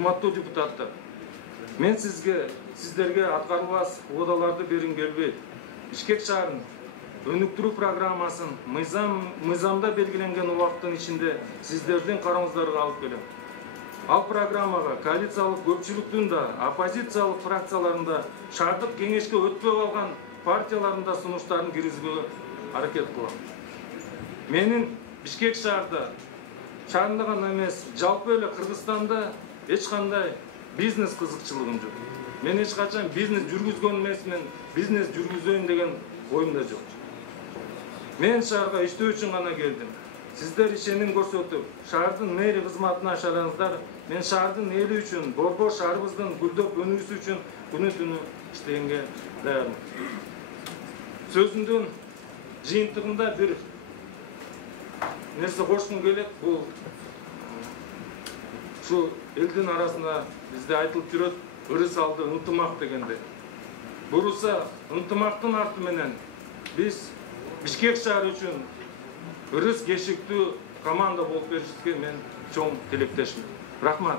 урматтуу депутаттар, мен сиздерге аткарылбас убадаларды бергим келбейт. Бишкек шаарынын өнүктүрүү программасын мыйзамда белгиленген убакыттын ичинде сиздердин карооңуздарга алып келем. Ал программага коалициялык көпчүлүктүн да, оппозициялык фракциялардын да, шаардык кеңешке өтпөй калган партиялардын да сунуштарын киргизүүгө аракет кылам. Менин Бишкек шаарында гана эмес, жалпы эле Кыргызстанда эч кандай бизнес кызыкчылыгым жок. Мен эч качан бизнес жүргүзгөн эмесмин, бизнес жүргүзөйүн деген оюмда жок. Мен шаарга иштөө үчүн гана келдим. Сиздер ишеним көрсөтүп, шаардын мэри кызматына ашараңыздар. Мен шаардын эли үчүн, борбор шаарыбыздын гүлдөп өнүүсү үчүн күнү түнү иштегенге даярмын. Сөзүмдүн жыйынтыгында бир нерсе кошкум келет. Бул ушу элдин арасында бизде айтылып жүрөт, ырыс алды ынтымак дегенде. Буруса ынтымактын арты менен биз Бишкек шаары үчүн ырыс кешиктүү команда болуп беришибизге мен чоң тилектешмин. Рахмат.